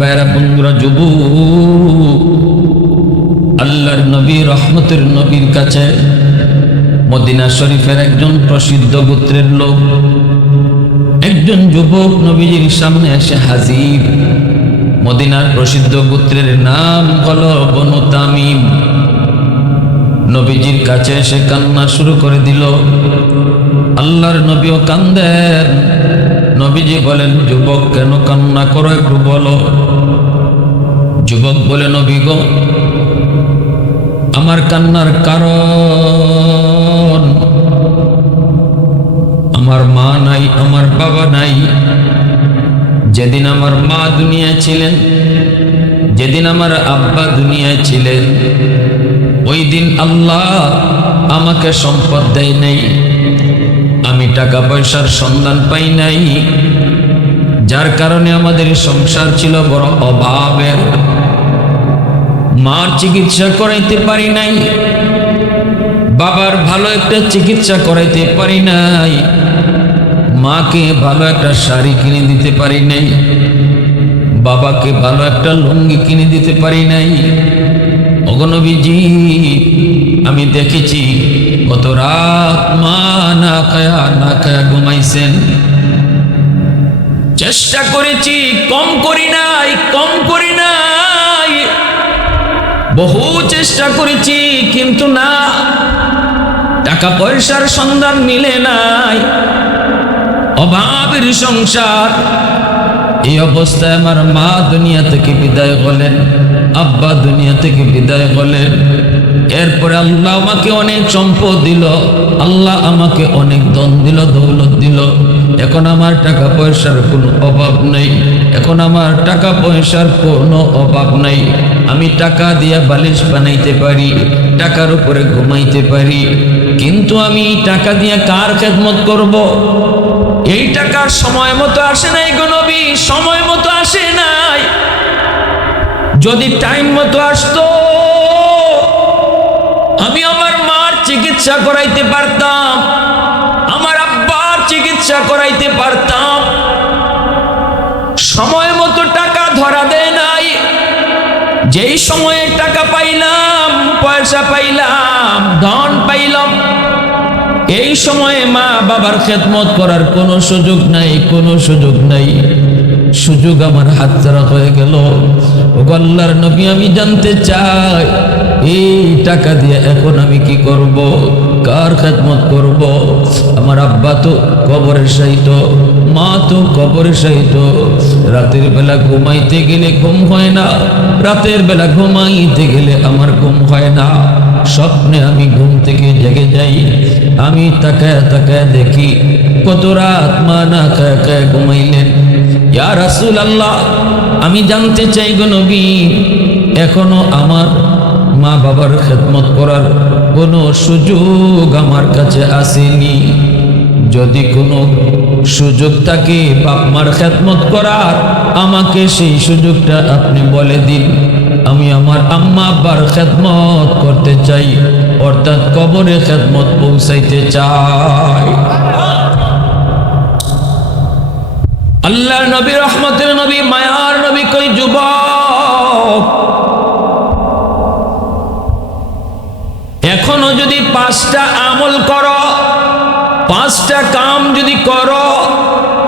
ভাইরা বন্ধুরা, যুবক আল্লাহর নবী রহমতের নবীর কাছে মদিনা শরীফের একজন প্রসিদ্ধ গোত্রের লোক, একজন যুবক নবীজির সামনে এসে হাজির। মদিনার প্রসিদ্ধ গোত্রের নাম হলো বনু তামিম। নবীজির কাছে এসে কান্না শুরু করে দিল। আল্লাহর নবীও কান্দেন। নবীজি বলেন, যুবক কেন কান্না করো, একটু বলো। যুবক বলে, নবী গো, আমার কান্নার কারণ আমার মা নাই, আমার বাবা নাই। যেদিন আমার মা দুনিয়ায় ছিলেন, যেদিন আমার আব্বা দুনিয়ায় ছিলেন, ওই দিন আল্লাহ আমাকে সম্পদ দেয় নাই, আমি টাকা পয়সার সন্ধান পাই নাই, যার কারণে আমাদের সংসার ছিল বড় অভাবের। মার চিকিৎসা করাইতে পারি নাই, বাবার ভালো একটা চিকিৎসা করাইতে পারি নাই, মাকে ভালো একটা শাড়ি কিনে দিতে পারি নাই, বাবাকে ভালো একটা লুঙ্গি কিনে দিতে পারি নাই। ওগো নবীজি, আমি দেখেছি কত রাত মা না খায়া ঘুমাইছেন। চেষ্টা করেছি, কম করি নাই, বহু চেষ্টা করেছি, কিন্তু না, টাকা পয়সার সন্ধান মিলে নাই, অভাবের সংসার। এই অবস্থায় আমার মা দুনিয়া থেকে বিদায় হলেন, আব্বা দুনিয়া থেকে বিদায় হলেন। এরপরে আল্লাহ আমাকে অনেক সম্পদ দিল, আল্লাহ আমাকে অনেক ধন দিল, দৌলত দিল। এখন আমার টাকা পয়সার কোনো অভাব নেই, এখন আমার টাকা পয়সার কোনো অভাব নেই। আমি টাকা দিয়া বালিশ বানাইতে পারি, টাকার উপরে ঘুমাইতে পারি, কিন্তু আমি টাকা দিয়ে কার খেদমত করব? এই টাকার সময় মতো আসে নাই গো নবী, সময় মতো আসে নাই। যদি টাইম মতো আসতো, আমি আমার মার চিকিৎসা করাইতে পারতাম, আমার আব্বার চিকিৎসা করাইতে পারতাম। সময় মতো টাকা ধরা দেয় নাই। যেই সময়ে টাকা পাইলাম, পয়সা পাইলাম, ধন পাইলাম, এই সময়ে মা বাবার খেদমত করার কোনো সুযোগ নাই, কোনো সুযোগ নাই। সুযোগ আমার হাতছাড়া হয়ে গেল। আল্লাহর নবী, আমি জানতে চাই, এই টাকা দিয়ে এখন আমি কি করব? কার খেদমত করব? আমার আব্বা তো কবরে শায়িত, মা তো কবরে শায়িত। রাতের বেলা ঘুমাইতে গেলে ঘুম হয় না, রাতের বেলা ঘুমাইতে গেলে আমার ঘুম হয় না। স্বপ্নে আমি ঘুম থেকে জেগে যাই, আমি তাকায় তাকায় দেখি কত রাত মা না খায় খায় ঘুমাইলেন। ইয়া রাসূলুল্লাহ, আমি জানতে চাই গো নবী, এখনো আমার মা বাবার খেদমত করার কোনো সুযোগ আমার কাছে আসেনি। যদি কোনো সুযোগ থাকে বাপ মার খেদমত করার, আমাকে সেই সুযোগটা আপনি বলে দিন। আমি আমার আম্মা আব্বার খেদমত করতে চাই, অর্থাৎ কবরে খেদমত পৌঁছাইতে চাই। আল্লাহর নবী, রহমতের নবী, মায়ার নবী কই, যুবক, এখনো যদি 5টা আমল করো, 5টা কাম যদি করো,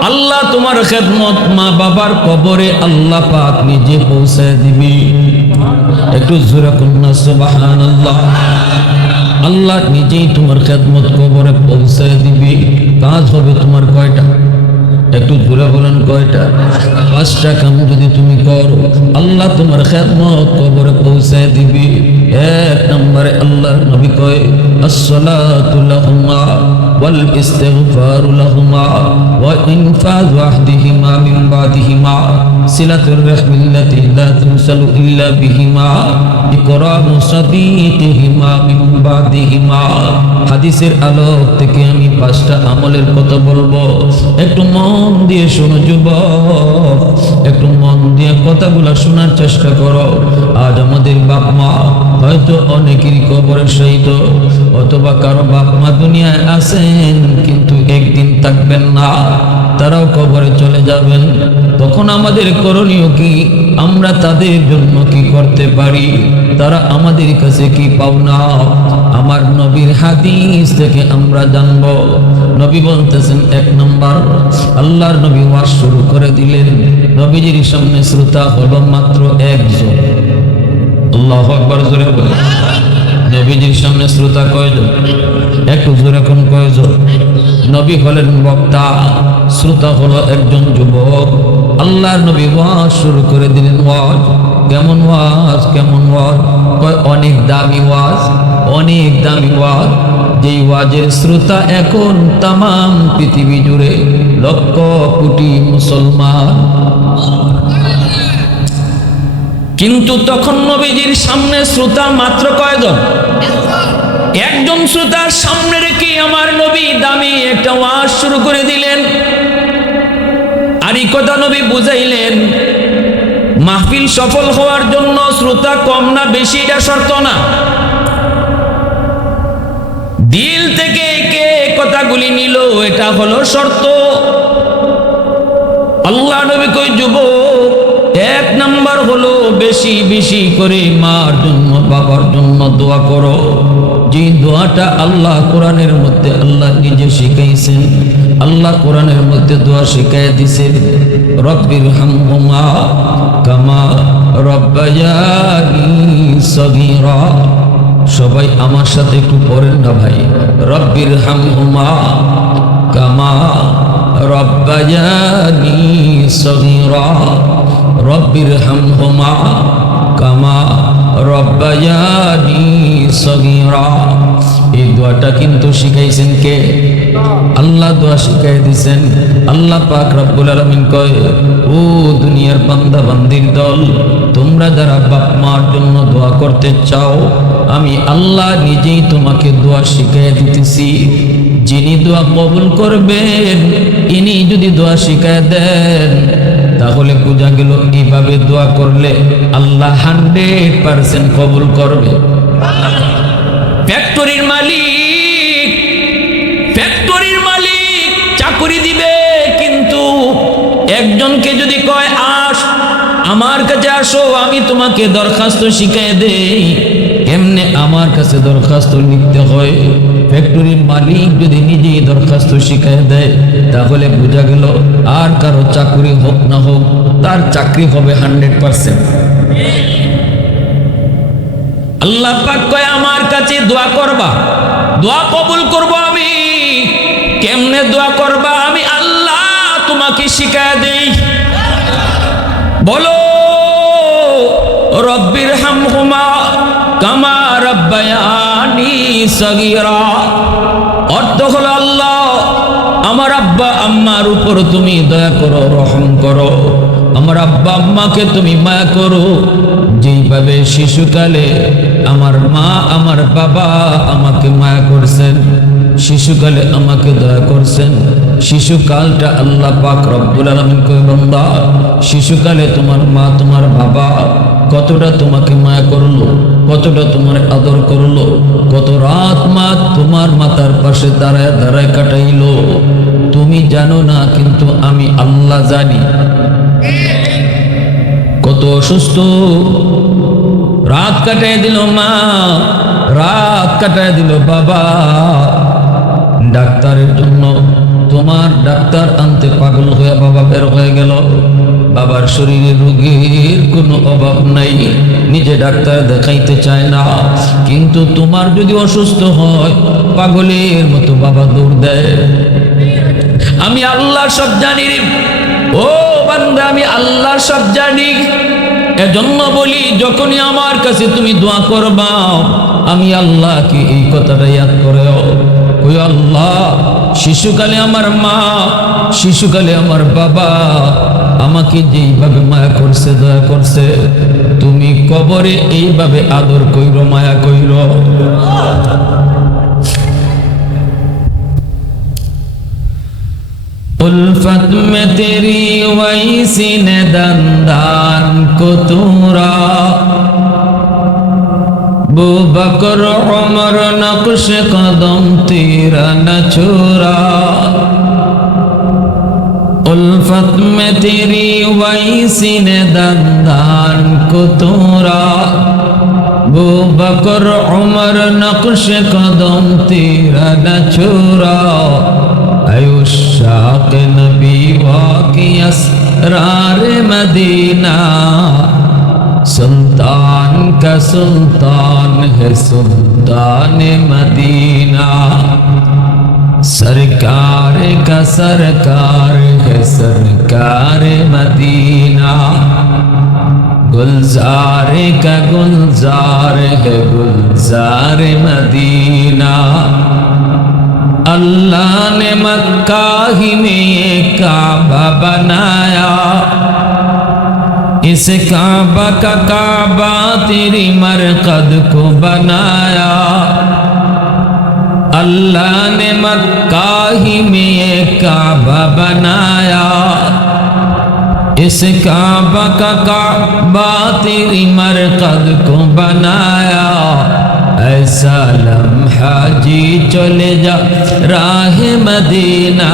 আল্লাহ তোমার খেদমত মা বাবার কবরে আল্লাহ পাক নিজে পৌঁছায় দিবি। একটু জোরে কন্যা সুবহানাল্লাহ। আল্লাহ নিজেই তোমার খেদমত কবরে পৌঁছায় দিবি। কাজ হবে তোমার কয়টা? একটু জোরে বলেন, কয়টা? 5টা কাম যদি তুমি করো, আল্লাহ তোমার খেদমত কবরে পৌঁছায় দিবি। 1 নম্বরে আল্লাহর নবী কয়, আসসালাতু লাহুমা ওয়াল ইস্তিগফারু লাহুমা ওয়া ইনফাযু আহদিহিমা মিন বাদিহিমা সিলাতুর রাহমিল্লাতি লা তুসালু ইল্লা বিহিমা ইকরামু সাদিকিহিমা মিন বাদিহিমা। হাদিসের আলোক থেকে আমি 5টা আমলের কথা বলবো, একটু মন দিয়ে শোনো যুবক, একটু মন দিয়ে কথাগুলো শোনার চেষ্টা করো। আজ আমাদের বাপ মা হয়তো অনেকেরই কবরে শহীদ, অথবা কারো বাপ মা দুনিয়ায় আছেন কিন্তু একদিন থাকবেন না, তারাও কবরে চলে যাবেন। তখন আমাদের করণীয় কি? আমরা তাদের জন্য কি করতে পারি? তারা আমাদের কাছে কি পাওনা? আমার নবীর হাদিস থেকে আমরা জানব। নবী বলতেছেন, 1 নম্বর, আল্লাহর নবী ওয়াজ শুরু করে দিলেন। নবীজির সামনে শ্রোতা হলো মাত্র একজন। আল্লাহু আকবার, জোরে বলেন। নবীজির সামনে শ্রোতা কয়জন? একটু জোরে কোন কয়জন? নবী হলেন বক্তা, শ্রোতা হলো একজন যুবক। আল্লাহর নবী ওয়াজ শুরু করে দিলেন। ওয়াজ কেমন? ওয়াজ কেমন? ওয়াজ কয় অনেক দামি ওয়াজ, অনেক দামি ওয়াজ, যেই ওয়াজের শ্রোতা এখন তামাম পৃথিবী জুড়ে লক্ষ কোটি মুসলমান। কিন্তু তখন নবীজির সামনে শ্রোতা মাত্র কয়জন? একজন শ্রোতার সামনে রেখে আমার নবী দামি একটা ওয়াজ শুরু করে দিলেন। আর এই কথা নবী বুঝাইলেন, মাহফিল সফল হওয়ার জন্য শ্রোতা কম না বেশি এটা শর্ত না, দিল থেকে কে কথাগুলি নিল এটা হলো শর্ত। আল্লাহ নবী কই, যুবক, 1 নম্বর হলো বেশি বেশি করে মার জন্য বাবার জন্য দোয়া করো। যে দোয়াটা আল্লাহ কোরআনের মধ্যে আল্লাহ নিজে শিখাইছেন। আল্লাহ কোরআনের মধ্যে দোয়া শিখাই দিয়েছেন, রব্বির হামহুমা কামা রব্বায়ানি সগীরা। সবাই আমার সাথে একটু পড়েন না ভাই, রব্বির হামহুমা কামা রব্বায়ানি সগীরা, রব্বির হামহুমা কামা রব্বায়ানি সগীরা। এই দোয়াটা কিন্তু শিখাইছেন কে? আল্লাহ দোয়া শিখাই দিয়েছেন। আল্লাহ পাক রব্বুল আলামিন কয়, ও দুনিয়ার বান্দা বান্দির দল, তোমরা যারা বাপ মার জন্য দোয়া করতে চাও, আমি আল্লাহ নিজেই তোমাকে দোয়া শিখাই দিতেছি। যিনি দোয়া কবুল করবেন, ইনি যদি দোয়া শিখাই দেন, তাহলে বোঝা গেল এইভাবে দোয়া করলে আল্লাহ 100% কবুল করবে। ফ্যাক্টরির মালিক, ফ্যাক্টরির মালিক চাকরি দিবে, কিন্তু একজনকে যদি কয় আস আমার কাছে আসো, আমি তোমাকে দরখাস্ত শিখাই দেই, এমনি আমার কাছে দরখাস্ত লিখতে হয়। ফ্যাক্টরির মালিক যদি নিজেই দরখাস্ত শিখাই দেয়, তাহলে বোঝা গেল আর কারো চাকরি হোক না হোক, তার চাকরি হবে 100%। আল্লাহ পাক কয়, আমার কাছে দোয়া করবা, দোয়া কবুল করব আমি। কেমনে দোয়া করবা? আমি আল্লাহ তোমাকে শিখাই দেই। বলো, রব্বির হামহুমা কামা রব্বায়ানি সগীরা। অর্থ হলো, আল্লাহ আমার আব্বা আম্মার উপর তুমি দয়া করো, রহম করো। আমার আব্বা আম্মাকে তুমি মায়া করো, যেইভাবে শিশুকালে আমার মা আমার বাবা আমাকে মায়া করছেন, শিশুকালে আমাকে দয়া করছেন। শিশুকালটা আল্লাহ পাক রব্বুল আলামিন কয়, বান্দা, শিশুকালে তোমার মা তোমার বাবা কতটা তোমাকে মায়া করলো, কতটা তোমার আদর করলো, কত রাত মা তোমার মাথার পাশে দাঁড়ায় দাঁড়ায় কাটাইলো, তুমি জানো না, কিন্তু আমি আল্লাহ জানি। কত অসুস্থ রাত কাটাই দিল মা, রাত কাটাই দিল বাবা, ডাক্তারের জন্য। তোমার ডাক্তার আনতে পাগল হয়ে বাবা বের হয়ে গেল। বাবার শরীরে রোগীর কোনো অভাব নাই, নিজে ডাক্তার দেখাইতে চায় না, কিন্তু তোমার যদি অসুস্থ হয় পাগলের মতো বাবা দৌড় দেয়। আমি আল্লাহ সব জানি রে ও বান্দা, আমি আল্লাহ সব জানি। এজন্য বলি, যখনই আমার কাছে তুমি দোয়া করবা, আমি আল্লাহকে এই কথাটা ইয়াদ করে, ওই আল্লাহ, শিশুকালে আমার মা, শিশুকালে আমার বাবা আমাকে যেইভাবে মায়া করছে, দয়া করছে, তুমি কবরে এইভাবে আদর কইর, মায়া কইর। उल्फत में तेरी वैसी ने दंदान को तूरा अबू बकर उमर नक्श कदम तेरा न छोड़ा, उल्फत में तेरी वैसी ने दंदान को तोड़ा। अबू बकर उमर नक्श कदम तेरा न छोड़ा, अयुशाक नबी वाकी असरार मदीना, सुल्तान का सुल्तान है सुल्तान मदीना, सरकार का सरकार है सरकार मदीना, गुलजार का गुलजार है गुलजार मदीना। अल्लाह ने मक्का ही में ये काबा बनाया, इस काबा का काबा तेरी मरकद को बनाया। अल्लाह ने मक्का ही में ये काबा बनाया, इस काबा का काबा तेरी मरकद को बनाया। ऐसा लम्हा जी चले जा राह मदीना,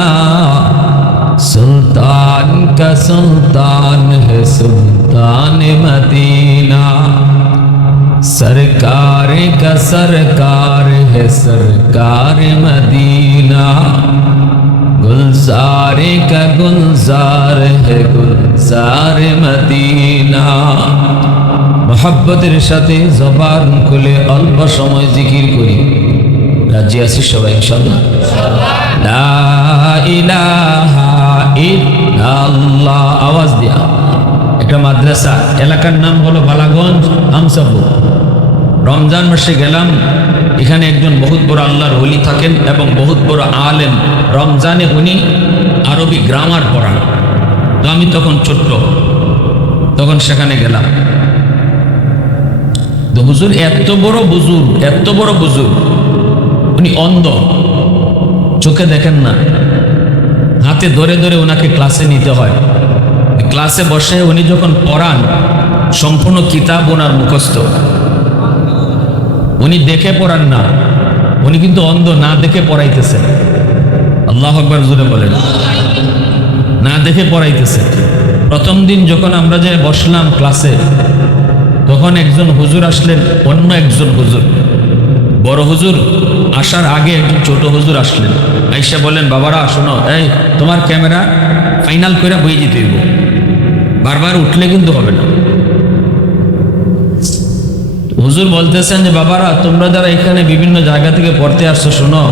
सुल्तान का सुल्तान है सुल्तान मदीना, सरकार का सरकार है सरकार मदीना, गुलजार का गुलजार है गुलजार मदीना। मोहब्बतेर साथे जबान खुले अल्प समय जिकिर करी, রাজি আছি সবাই ইনশাআল্লাহ। লা ইলাহা ইল্লাল্লাহ আওয়াজ দিয়া। একটা মাদ্রাসা, এলাকার নাম হলো বালাগঞ্জ আমসাপুর। রমজান মাসে গেলাম, এখানে একজন বহুত বড় আল্লাহর ওলি থাকেন এবং বহুত বড় আলেম। রমজানে উনি আরবি গ্রামার পড়ান। তো আমি তখন ছোট্ট, তখন সেখানে গেলাম। তো হুজুর এত বড় বুজুর্গ, উনি অন্ধ, চোখে দেখেন না, হাতে ধরে ধরে ওনাকে ক্লাসে নিতে হয়। ক্লাসে বসে উনি যখন পড়ান, সম্পূর্ণ কিতাব ওনার মুখস্থ। উনি দেখে পড়ান না, উনি কিন্তু অন্ধ, না দেখে পড়াইতেছেন। আল্লাহু আকবার জোরে বলেন। না দেখে পড়াইতেছেন। প্রথম দিন যখন আমরা যে বসলাম ক্লাসে, তখন একজন হুজুর আসলেন, অন্য একজন হুজুর, বড় হুজুর আসার আগে একজন ছোট হুজুর আসলেন। আইসা বলেন, বাবারা শোনো, এই তোমার ক্যামেরা ফাইনাল করে বই যেতে হইব, বারবার উঠলে কিন্তু হবে না। হুজুর বলতেছেন যে বাবারা, তোমরা যারা এখানে বিভিন্ন জায়গা থেকে পড়তে আসছো, শোনো,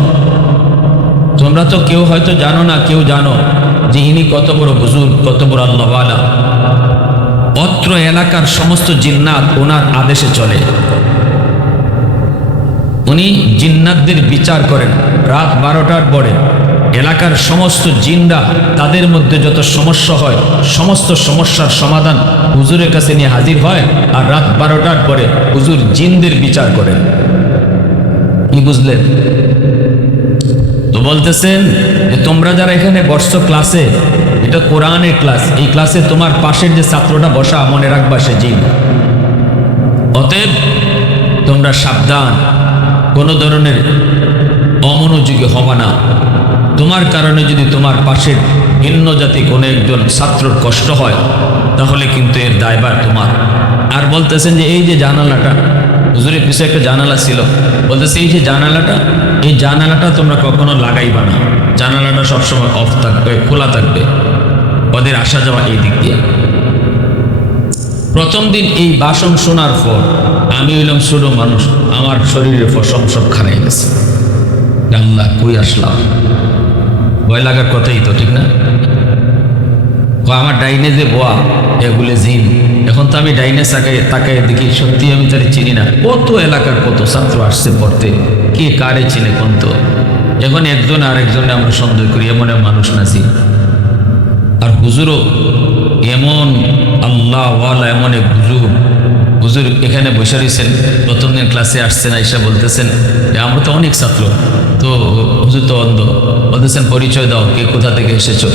তোমরা তো কেউ হয়তো জানো না, কেউ জানো যে ইনি কত বড় হুজুর, কত বড় আল্লাহওয়ালা। অত্র এলাকার সমস্ত জিন্নাত ওনার আদেশে চলে। উনি জিন্নাতদের বিচার করেন। রাত 12টার পরে এলাকার সমস্ত জিনরা, তাদের মধ্যে যত সমস্যা হয়, সমস্ত সমস্যার সমাধান হুজুরের কাছে নিয়ে হাজির হয়। আর রাত 12টার পরে হুজুর জিনদের বিচার করেন। কি বুঝলেন? তো বলতেছেন যে তোমরা যারা এখানে বসছো ক্লাসে, এটা কোরআনের ক্লাস। এই ক্লাসে তোমার পাশের যে ছাত্রটা বসা, মনে রাখবা সে জিন। অতএব তোমরা সাবধান, কোনো ধরনের অমনোযোগী হবা না। তোমার কারণে যদি তোমার পাশের ভিন্ন জাতি কোনো একজন ছাত্রর কষ্ট হয়, তাহলে কিন্তু এর দায়ভার তোমার। আর বলতেছেন যে এই যে জানালাটা, হুজুরের পিছনে একটা জানালা ছিল, বলতেছে এই যে জানালাটা, এই জানালাটা তোমরা কখনো লাগাইবা না। জানালাটা সবসময় অফ থাকবে, খোলা থাকবে, ওদের আসা যাওয়া এই দিক দিয়ে। প্রথম দিন এই ভাষণ শোনার পর আমি হইলাম ছোট মানুষ, আমার শরীরের পশম সব খারাই গেছে। আল্লাহ, কই আসলাম? ভয় লাগার কথাই তো, ঠিক না? আমার ডাইনে যে বোয়া, এগুলো জিন। এখন তো আমি ডাইনে তাকায় দেখি, সত্যি আমি তার চিনি না। কত এলাকার কত ছাত্র আসছে পড়তে, কে কারে চিনে কোন? তো এখন একজন আর একজনে আমরা সন্দেহ করি, এমন মানুষ নাছি। আর হুজুরও এমন আল্লাহওয়ালা, এমন এক হুজুর এখানে বসে রয়েছেন, প্রথম দিন ক্লাসে আসছেন, আইসা বলতেছেন যে আমরা তো অনেক ছাত্র, তো হুজুর তো অন্ধ। বলতেছেন পরিচয় দাও, কে কোথা থেকে এসেছো?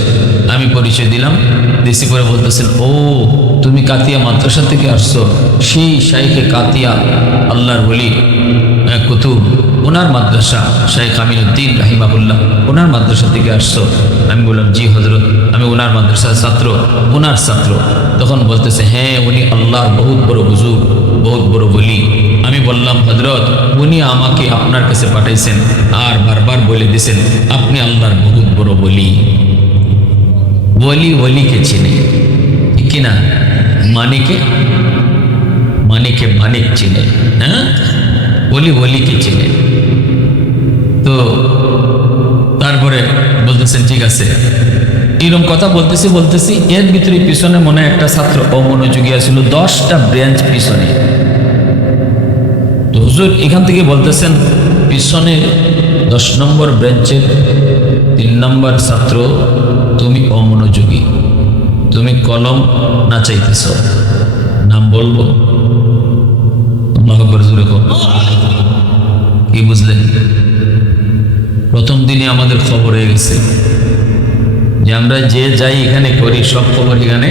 আমি পরিচয় দিলাম, দেশি করে বলতেছেন, ও তুমি কাতিয়া মাদ্রাসা থেকে আসছো, সেই শাইখে কাতিয়া আল্লাহর ওলি কুতুব, ওনার মাদ্রাসা শাইখ আমিনুদ্দিন রাহিমাহুল্লাহ, ওনার মাদ্রাসা থেকে আসছো? আমি বললাম, জি হজরত, আমি ওনার মাদ্রাসার ছাত্র, ওনার ছাত্র। তখন বলতেছে, হ্যাঁ উনি আল্লাহর বহুত বড় হুজুর, বহুত বড় বলি। আমি বললাম, হজরত উনি আমাকে আপনার কাছে পাঠাইছেন আর বারবার বলে দিয়েছেন আপনি আল্লাহর বহুত বড় বলি। বলি ওলিকে চিনে, ঠিক কিনা? মানিকে মানিক চিনে, হ্যাঁ, বলি ওলিকে চিনে। তো তারপরে বলতেছেন, ঠিক আছে, এরকম কথা বলতেছি এর ভিতরে পিছনে মনে হয় একটা ছাত্র অমনোযোগী আছিল, 10টা ব্রেঞ্চ পিছনে। তো হুজুর এখান থেকে বলতেছেন, পিছনে 10 নম্বর বেঞ্চের 3 নম্বর ছাত্র, তুমি অমনোযোগী, তুমি কলম নাচাইতেছ। নাম বলবো? কি বুঝলেন? প্রথম দিনে আমাদের খবর হয়ে গেছে যে আমরা যে যাই এখানে করি সব খবর এখানে